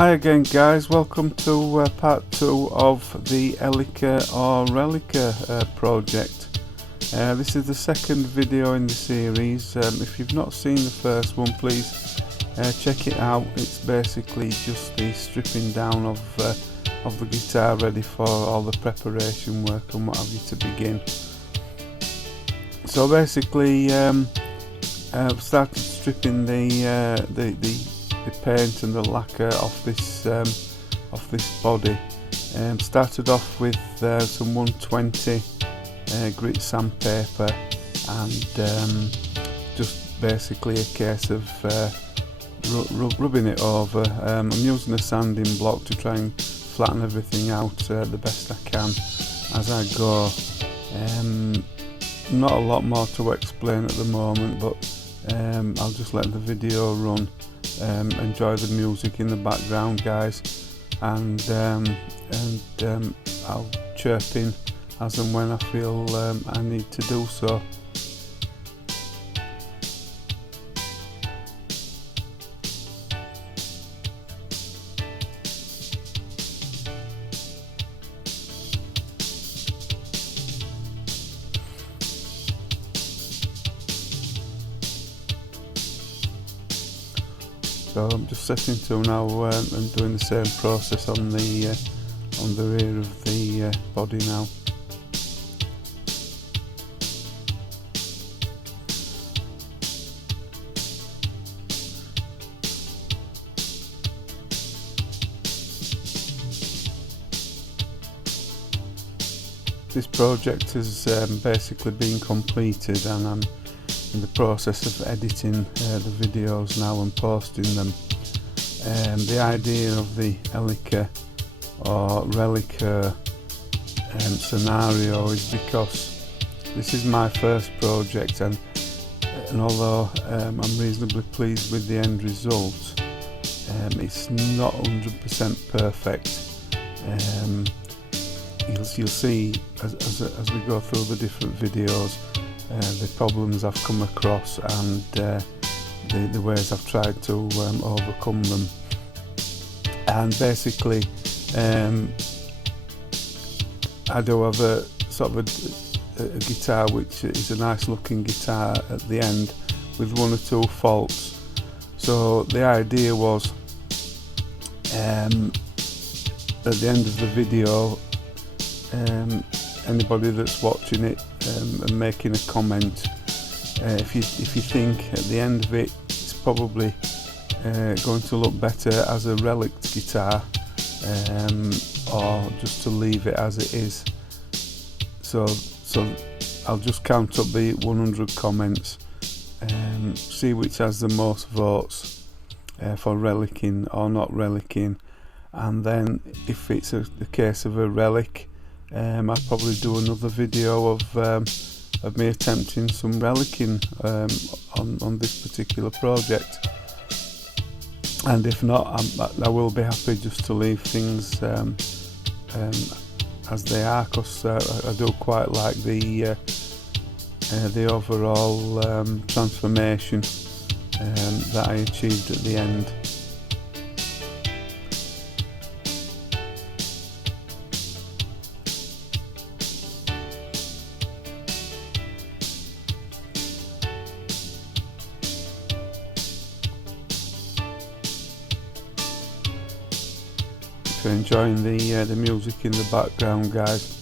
Hi again guys, welcome to part 2 of the Elica or Relica project. This is the second video in the series. If you've not seen the first one, please check it out. It's basically just the stripping down of the guitar ready for all the preparation work and what have you to begin. So basically I've started stripping the paint and the lacquer off this body. Started off with some 120 grit sandpaper and just basically a case of rubbing it over. I'm using a sanding block to try and flatten everything out the best I can as I go. Not a lot more to explain at the moment, but I'll just let the video run. Enjoy the music in the background, guys, and I'll chirp in as and when I feel I need to do so. So I'm just setting to now and doing the same process on the rear of the body now. This project has basically been completed, and I'm in the process of editing the videos now and posting them. The idea of the Elica or Relica scenario is because this is my first project, and although I'm reasonably pleased with the end result, it's not 100% perfect. You'll see as we go through the different videos the problems I've come across and the ways I've tried to overcome them. And basically I do have a sort of a guitar which is a nice looking guitar at the end with one or two faults. So the idea was at the end of the video, anybody that's watching it and making a comment, if you think at the end of it it's probably going to look better as a relic guitar, or just to leave it as it is. So I'll just count up the 100 comments, see which has the most votes for relicing or not relicing, and then if it's a case of a relic, I'll probably do another video of me attempting some relicing on this particular project. And if not, I will be happy just to leave things as they are, because I do quite like the overall transformation that I achieved at the end. If you're enjoying the music in the background, guys,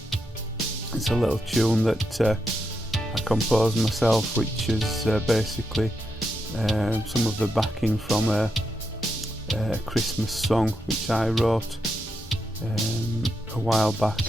it's a little tune that I composed myself, which is basically some of the backing from a Christmas song which I wrote a while back.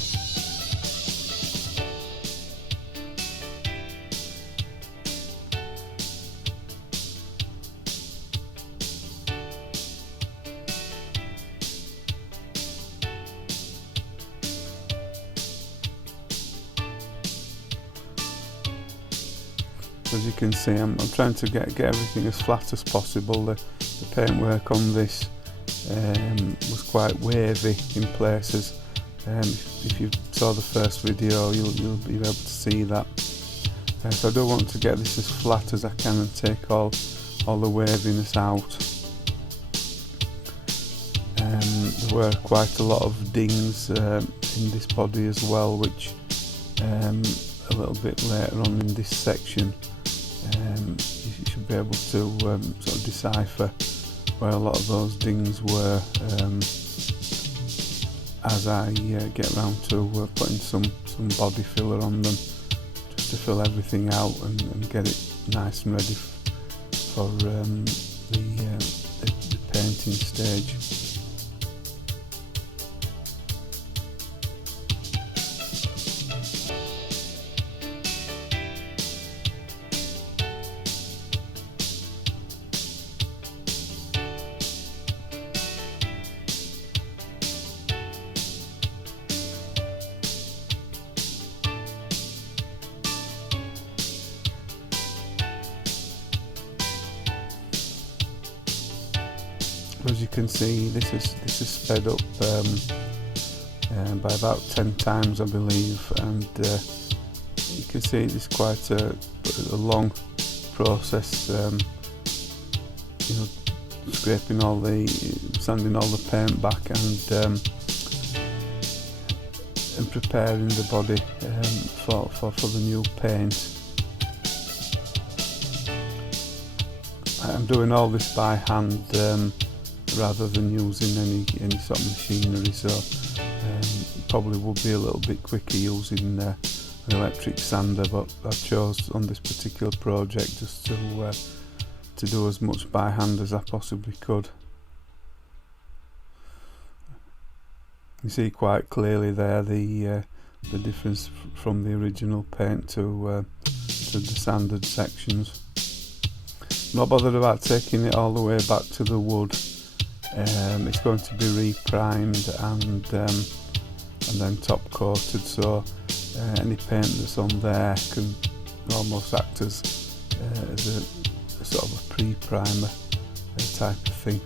As you can see, I'm trying to get everything as flat as possible. The paintwork on this was quite wavy in places. If you saw the first video, you'll be able to see that. So I do want to get this as flat as I can and take all the waviness out. there were quite a lot of dings in this body as well, which a little bit later on in this section you should be able to sort of decipher where a lot of those dings were as I get around to putting some body filler on them, just to fill everything out and get it nice and ready for the painting stage. As you can see, this is sped up by about 10 times, I believe, and you can see it's quite a long process. You know, scraping sanding all the paint back and preparing the body for the new paint. I'm doing all this by hand rather than using any sort of machinery, so probably would be a little bit quicker using an electric sander, but I chose on this particular project just to do as much by hand as I possibly could. You see quite clearly there the difference from the original paint to the sanded sections. Not bothered about taking it all the way back to the wood. It's going to be re-primed and then top coated, so any paint that's on there can almost act as a sort of a pre-primer type of thing.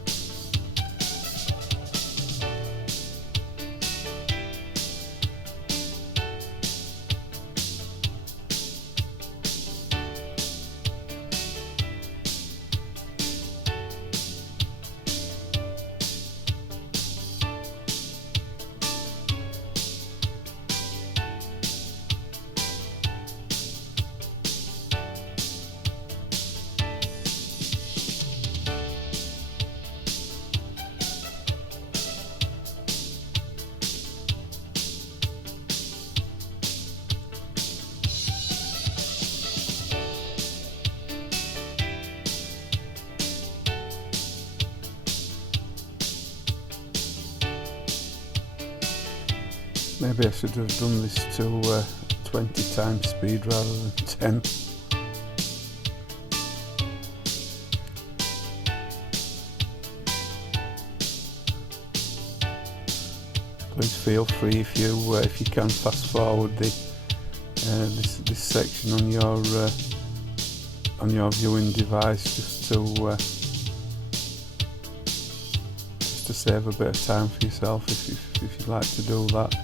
Maybe I should have done this to 20 times speed rather than 10. Please feel free if you can fast forward this section on your viewing device, just to save a bit of time for yourself if you'd like to do that.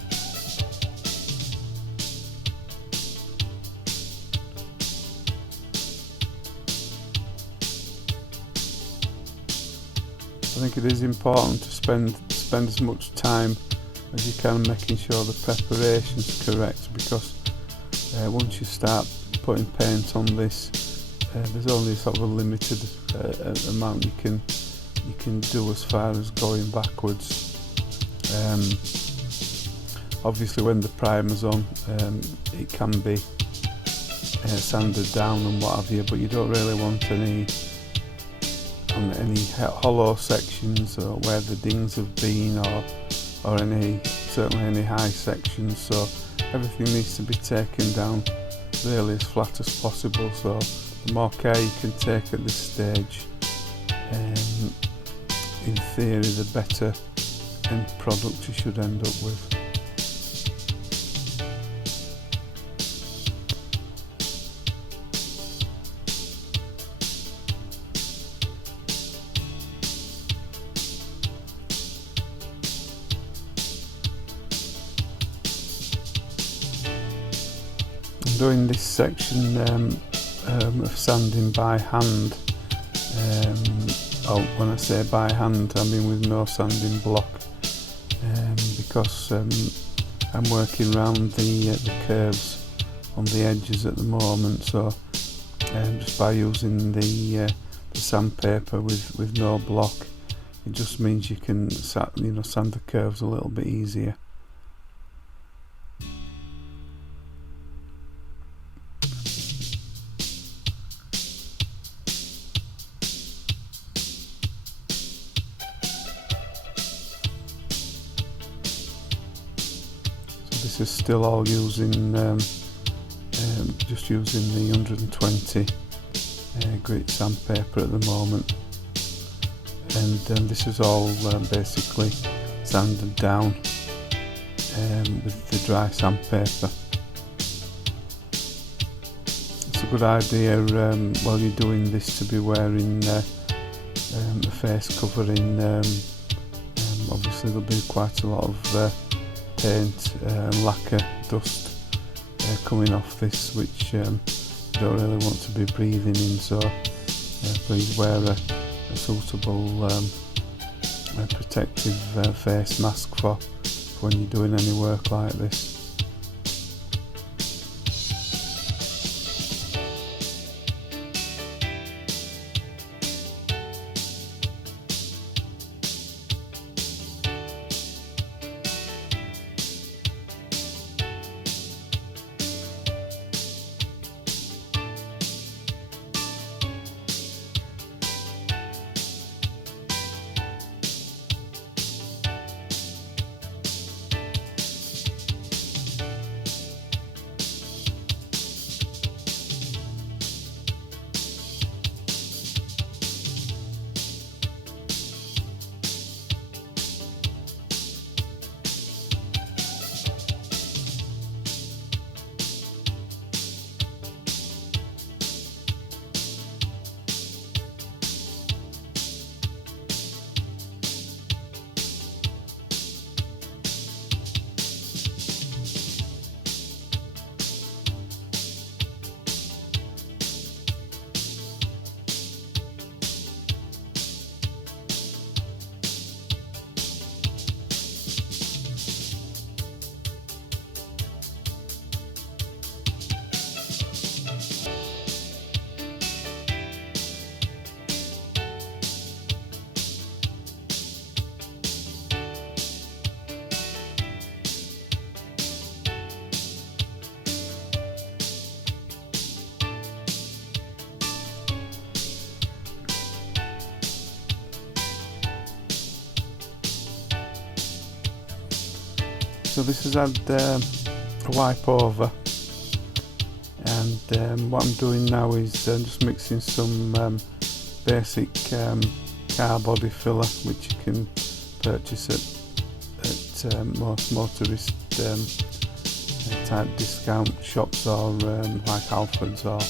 I think it is important to spend as much time as you can making sure the preparation's correct, because once you start putting paint on this, there's only sort of a limited amount you can do as far as going backwards. Obviously when the primer's on, it can be sanded down and what have you, but you don't really want any hollow sections or where the dings have been, or certainly any high sections, so everything needs to be taken down really as flat as possible. So the more care you can take at this stage, in theory the better end product you should end up with. Doing this section of sanding by hand, when I say by hand I mean with no sanding block, because I'm working around the curves on the edges at the moment, so just by using the sandpaper with no block, it just means you can sand the curves a little bit easier. This is still all using just using the 120 grit sandpaper at the moment, and this is all basically sanded down with the dry sandpaper. It's a good idea while you're doing this to be wearing a face covering. Obviously there'll be quite a lot of paint and lacquer dust coming off this, which you don't really want to be breathing in, so please wear a suitable protective face mask for when you're doing any work like this. So this has had a wipe over, and what I'm doing now is just mixing some basic car body filler, which you can purchase at most motorist type discount shops, or like Halfords or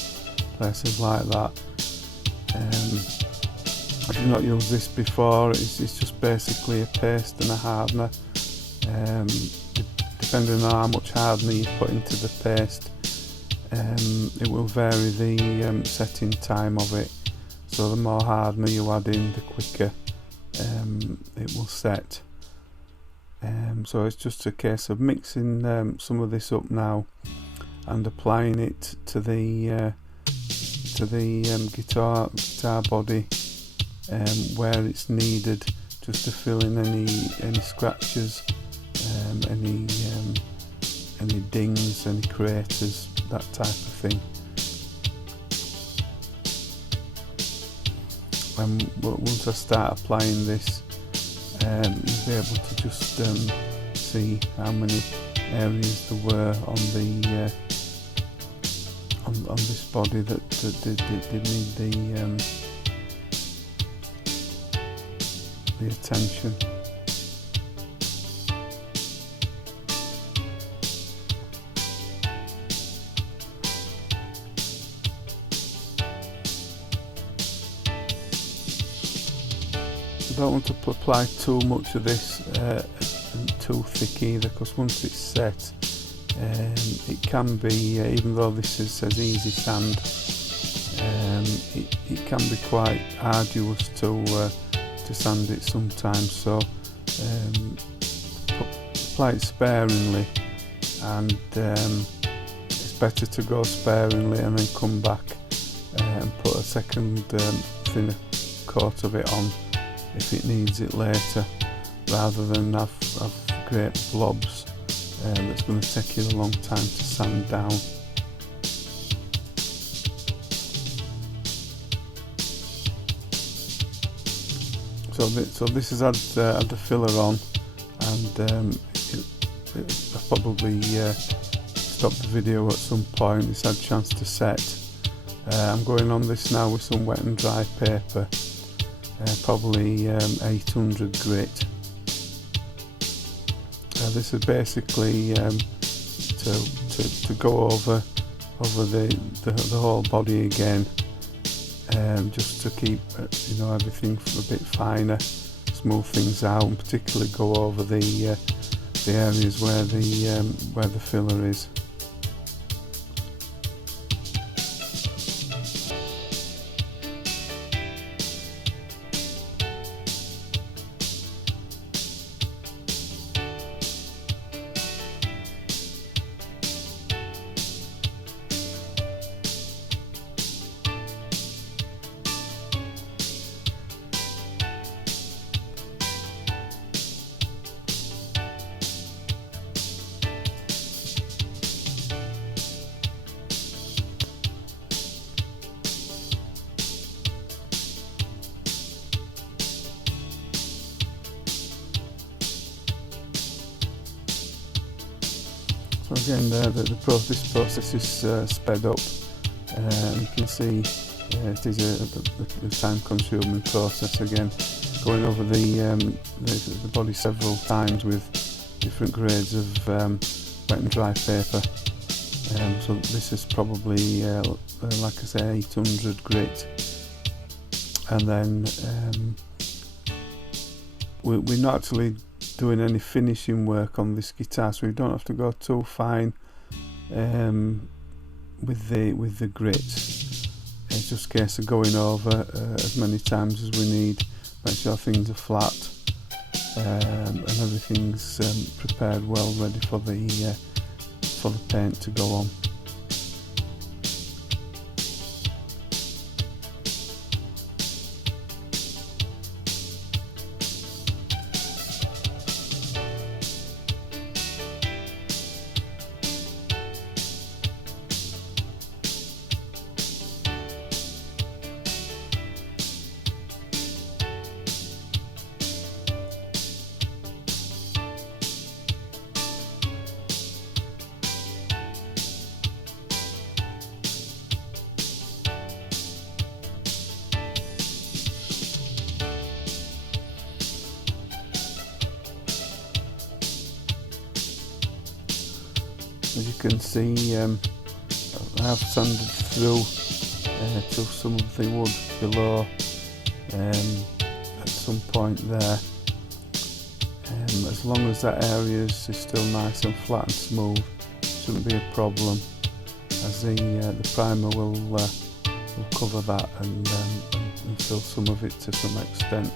places like that. If you've not used this before, it's just basically a paste and a hardener. Depending on how much hardener you put into the paste, it will vary the setting time of it. So the more hardener you add in, the quicker it will set. So it's just a case of mixing some of this up now and applying it to the guitar body where it's needed, just to fill in any scratches, any dings, any craters, that type of thing. And once I start applying this, you'll be able to just see how many areas there were on the on this body that did need the attention. I don't want to apply too much of this and too thick either, because once it's set, it can be, even though this says easy sand, it can be quite arduous to sand it sometimes. So apply it sparingly, and it's better to go sparingly and then come back and put a second thinner coat of it on if it needs it later, rather than have great blobs that's going to take you a long time to sand down. So this has had the filler on, and I'll probably stop the video at some point. It's had a chance to set. I'm going on this now with some wet and dry paper, probably 800 grit. This is basically to go over the whole body again, just to keep everything a bit finer, smooth things out, and particularly go over the areas where the filler is. So again, this process is sped up. You can see it is a time-consuming process. Again, going over the body several times with different grades of wet and dry paper. So this is probably, like I say, 800 grit, and then we're not actually doing any finishing work on this guitar, so we don't have to go too fine with the grit. It's just a case of going over as many times as we need, make sure things are flat, and everything's prepared well, ready for the paint to go on. As you can see, I have sanded through to some of the wood below at some point there. As long as that area is still nice and flat and smooth, shouldn't be a problem, as the primer will cover that and fill some of it to some extent.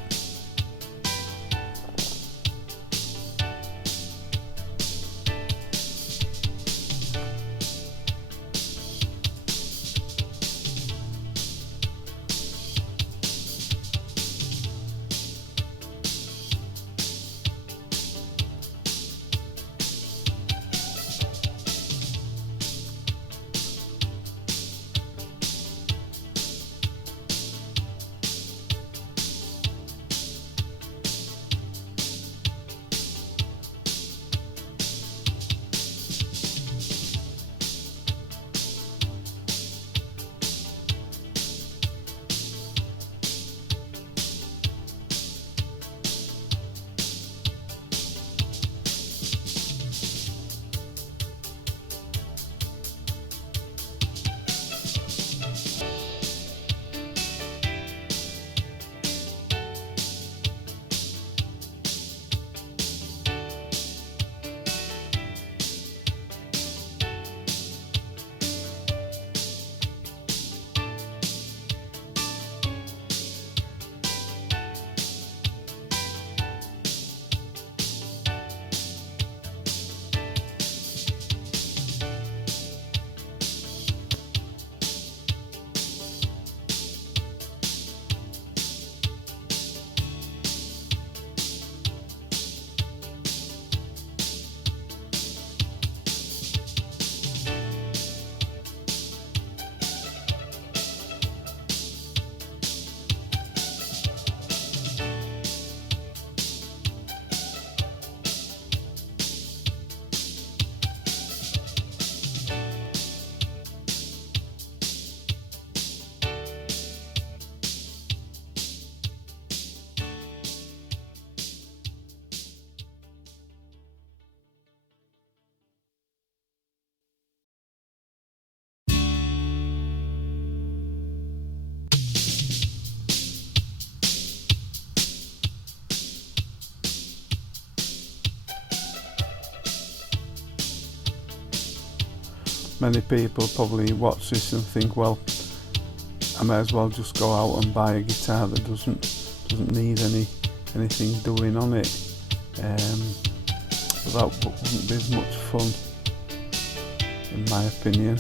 many people probably watch this and think, well, I may as well just go out and buy a guitar that doesn't need anything doing on it. But that wouldn't be as much fun, in my opinion.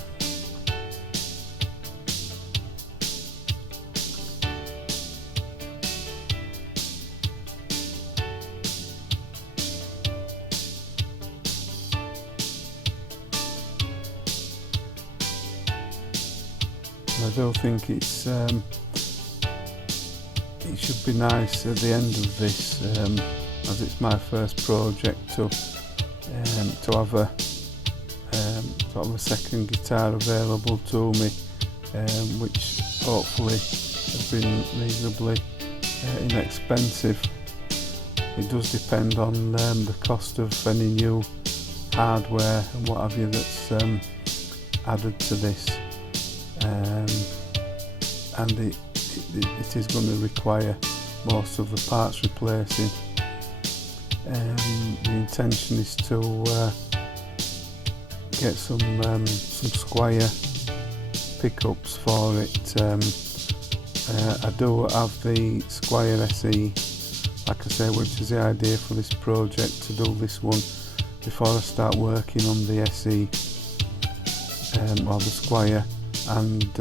I do think it should be nice at the end of this, as it's my first project, to have a second guitar available to me, which hopefully has been reasonably inexpensive. It does depend on the cost of any new hardware and what have you that's added to this. And it is going to require most of the parts replacing. The intention is to get some Squier pickups for it. I do have the Squier SE, like I say, which is the idea for this project, to do this one before I start working on the SE or the Squier. And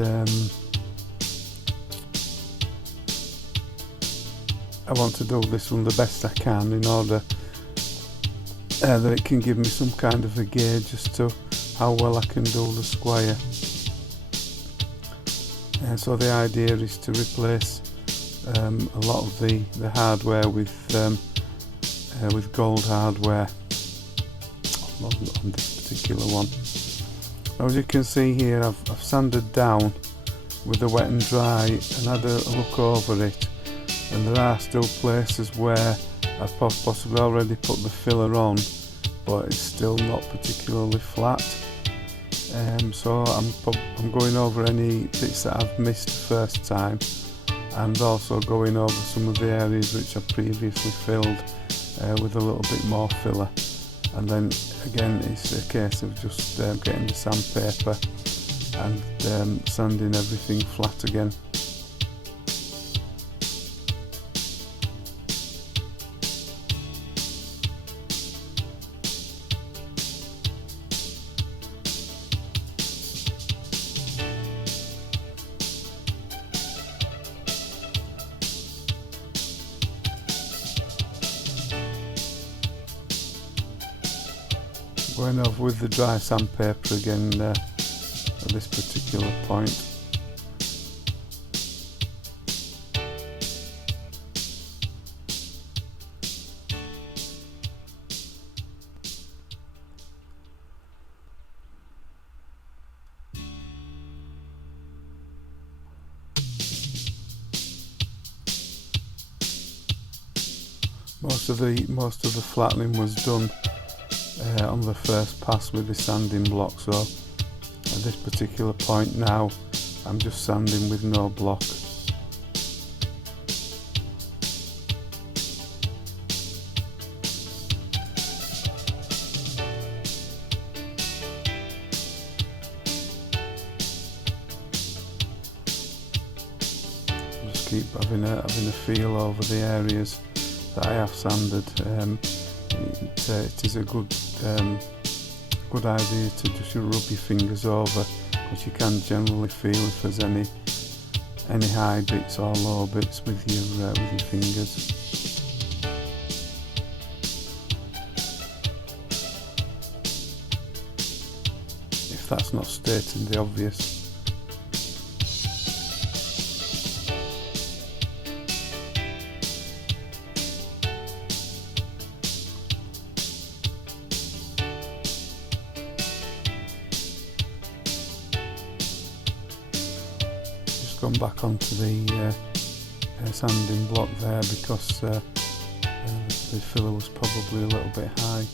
I want to do this one the best I can in order that it can give me some kind of a gauge as to how well I can do the Squier. So the idea is to replace a lot of the hardware with gold hardware on this particular one. Now, as you can see here, I've sanded down with the wet and dry and had a look over it, and there are still places where I've possibly already put the filler on, but it's still not particularly flat. So I'm going over any bits that I've missed the first time, and also going over some of the areas which I previously filled with a little bit more filler. And then again, it's a case of just getting the sandpaper and sanding everything flat again. Going over with the dry sandpaper again at this particular point. Most of the flattening was done on the first pass with the sanding block, so at this particular point now I'm just sanding with no block. Just keep having a feel over the areas that I have sanded. It is a good idea to just rub your fingers over, because you can generally feel if there's any high bits or low bits with your fingers. If that's not stating the obvious. Gone back onto the sanding block there, because the filler was probably a little bit high.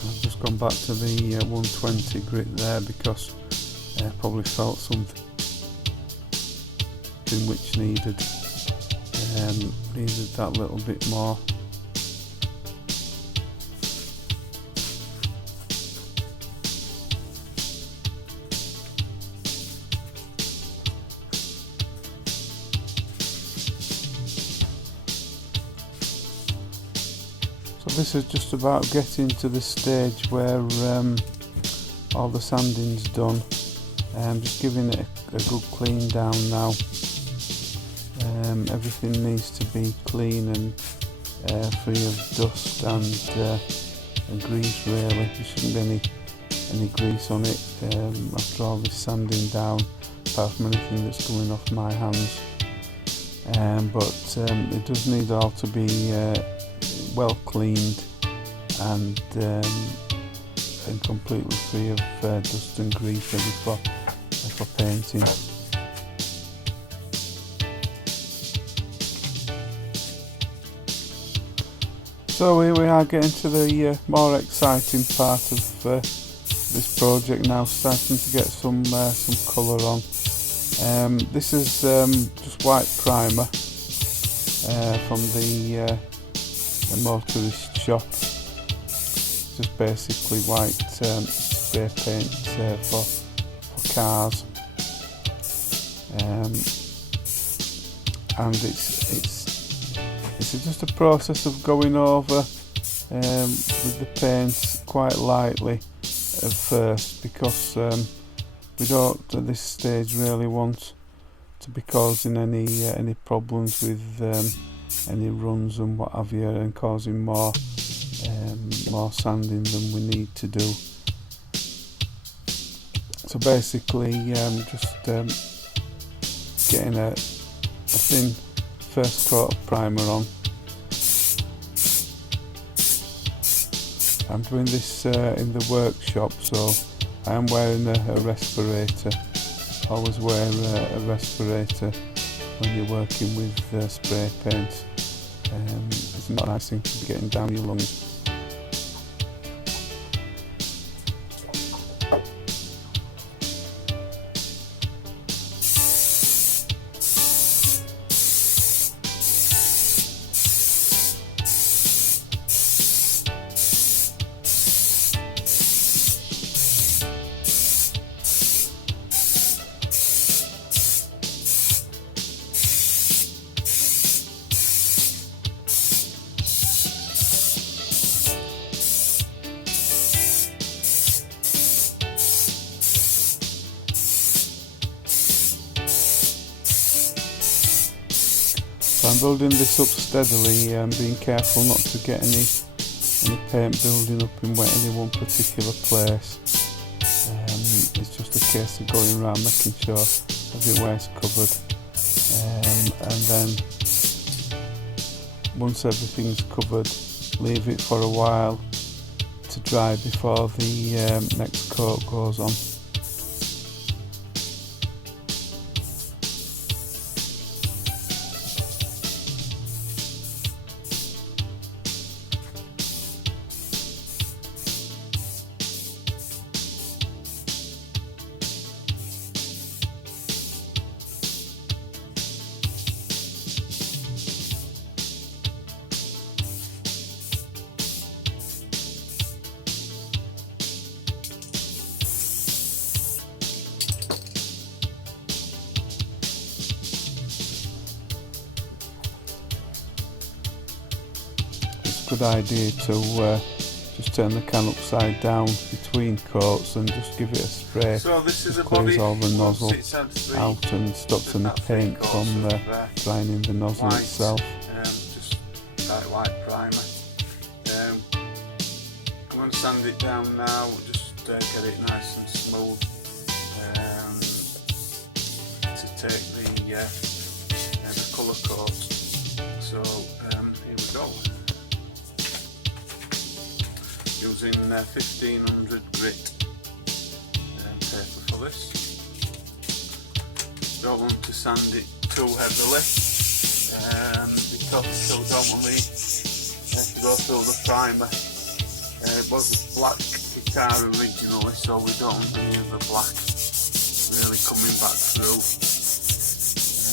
I've just gone back to the 120 grit there, because I probably felt something which needed Needed that little bit more. So this is just about getting to the stage where all the sanding's done. Just giving it a good clean down now. Everything needs to be clean and free of dust and grease really. There shouldn't be any grease on it after all this sanding down, apart from anything that's coming off my hands. But it does need all to be well cleaned and completely free of dust and grease ready for painting. So here we are, getting to the more exciting part of this project now, starting to get some colour on. This is just white primer from the motorist shop. Just basically white spray paint for cars, and it's just a process of going over with the paints quite lightly at first, because we don't at this stage really want to be causing any problems with any runs and what have you, and causing more sanding than we need to do. So basically just getting a thin first coat of primer on. I'm doing this in the workshop, so I am wearing a respirator. Always wear a respirator when you're working with spray paint. It's not a nice thing to be getting down your lungs. So I'm building this up steadily, being careful not to get any paint building up in any one particular place. It's just a case of going around making sure everywhere's covered, and then once everything's covered, leave it for a while to dry before the next coat goes on. Good idea to just turn the can upside down between coats and just give it a spray. So this is to clears all the nozzle out and stops any paint from drying in the nozzle white, itself. Just light white primer. I'm going to sand it down now, just get it nice and smooth to take the colour coat. So here we go. Using 1500 grit paper for this. Don't want to sand it too heavily because we don't want to go through the primer. It was black guitar originally, so we don't want any of the black really coming back through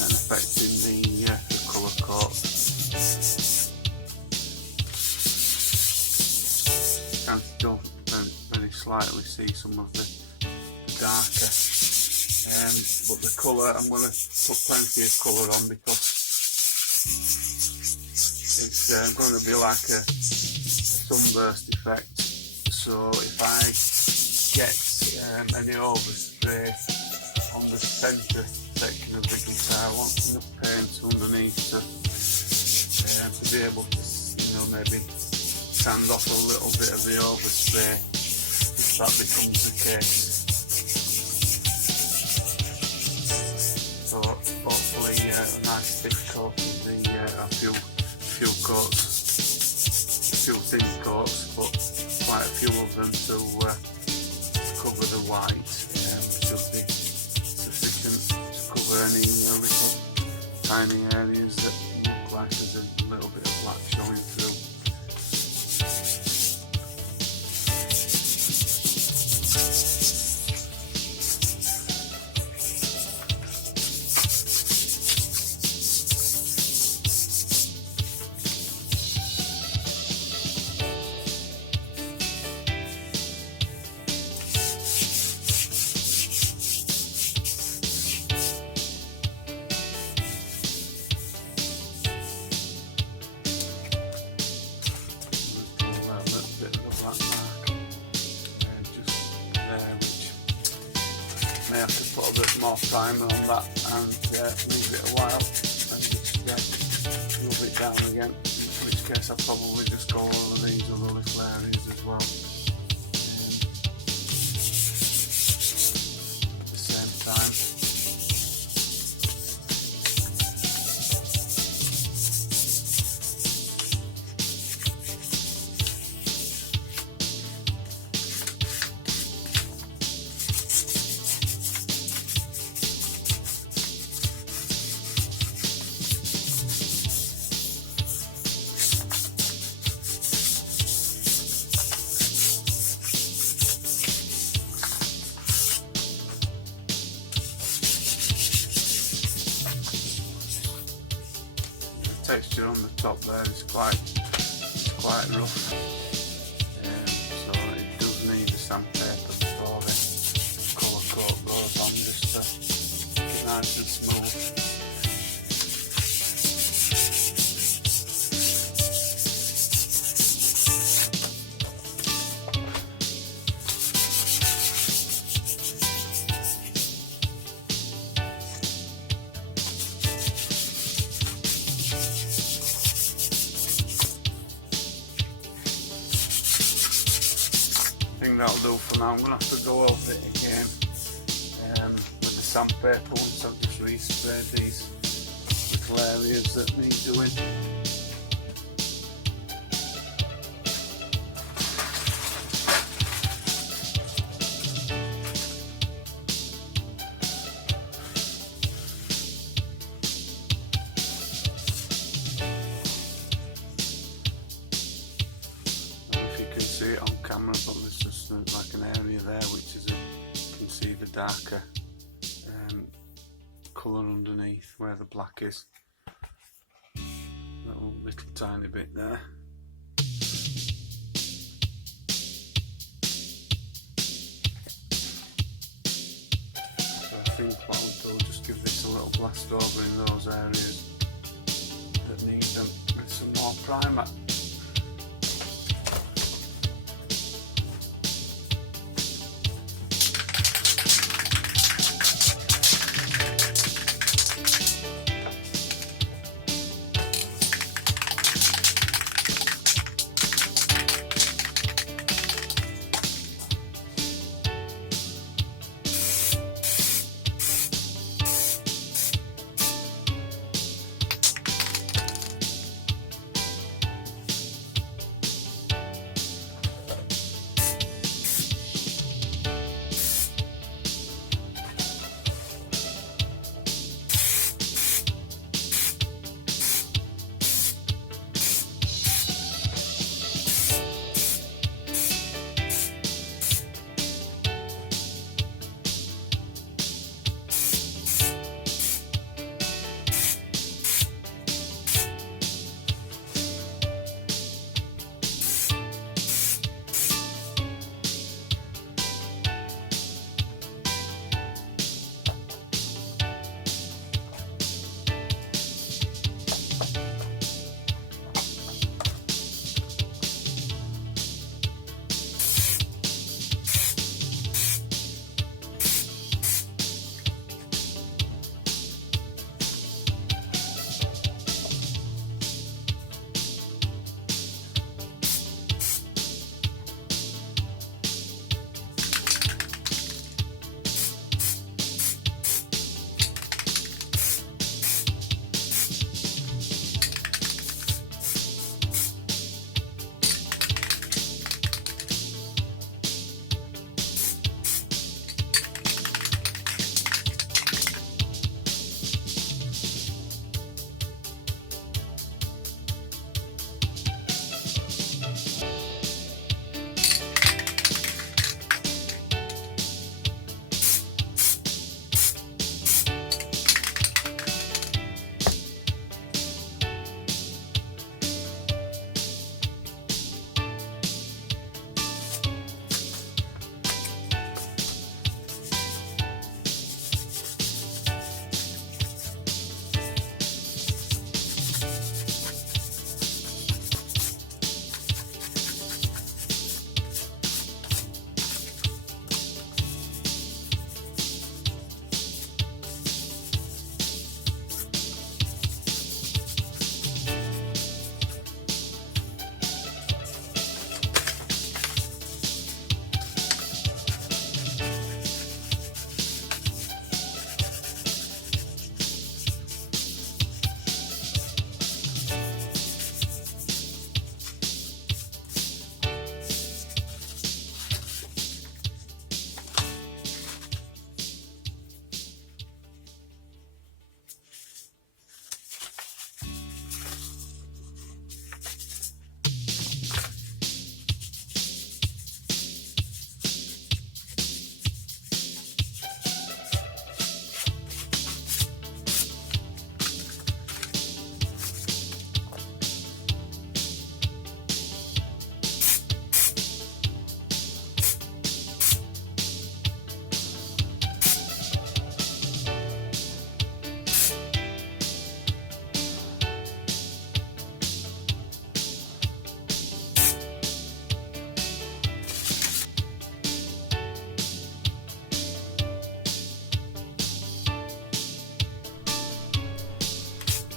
and affecting the colour coat. see some of the darker. But the colour, I'm going to put plenty of colour on because it's going to be like a sunburst effect. So if I get any overspray on the centre section of the guitar, I want enough paint underneath to be able to, you know, maybe sand off a little bit of the overspray if that becomes the case. So hopefully a nice thick coat of the a few coats, a few thin coats, but quite a few of them to cover the white should be sufficient to cover any little tiny areas that look like there's a little bit of black showing through. May have to put a bit more primer on that and leave it a while and just rub it down again, in which case I'll probably just go over these other little areas as well at the same time. Texture on the top there is quite rough, so it does need the sandpaper before the colour coat goes on, just to make it nice and smooth. I think that'll do for now. I'm going to have to go over it again with the sandpaper once I've just resprayed these little areas that need doing. See it on camera, but there's just like an area there which is you can see the darker colour underneath where the black is. Little tiny bit there. So I think what I'll do, just give this a little blast over in those areas that need them with some more primer.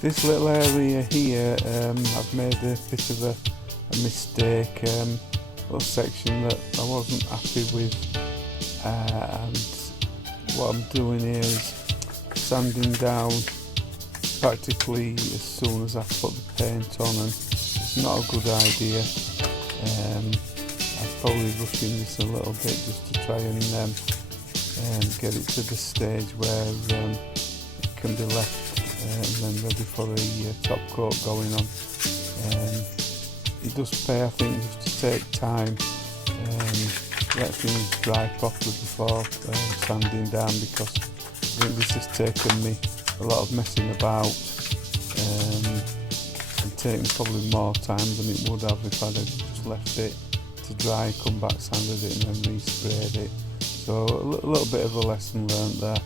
This little area here, I've made a bit of a mistake, little section that I wasn't happy with, and what I'm doing here is sanding down practically as soon as I put the paint on, and it's not a good idea. I'm probably rushing this a little bit just to try and get it to the stage where it can be left and then ready for the top coat going on. It does pay, I think, just to take time, let things dry properly before sanding down, because I think this has taken me a lot of messing about and taken probably more time than it would have if I'd have just left it to dry, come back, sanded it and then resprayed it. So a little bit of a lesson learned there.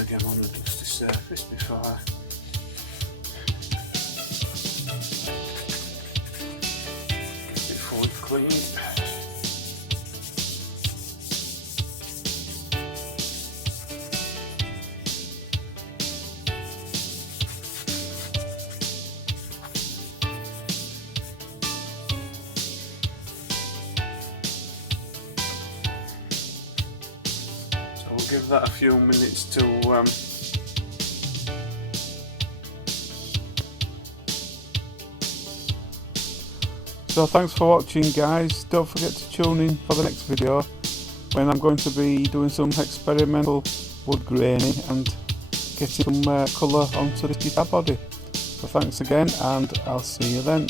Again on the dusty surface before I get it fully cleaned. Give that a few minutes to So thanks for watching, guys. Don't forget to tune in for the next video when I'm going to be doing some experimental wood graining and getting some colour onto the guitar body. So thanks again, and I'll see you then.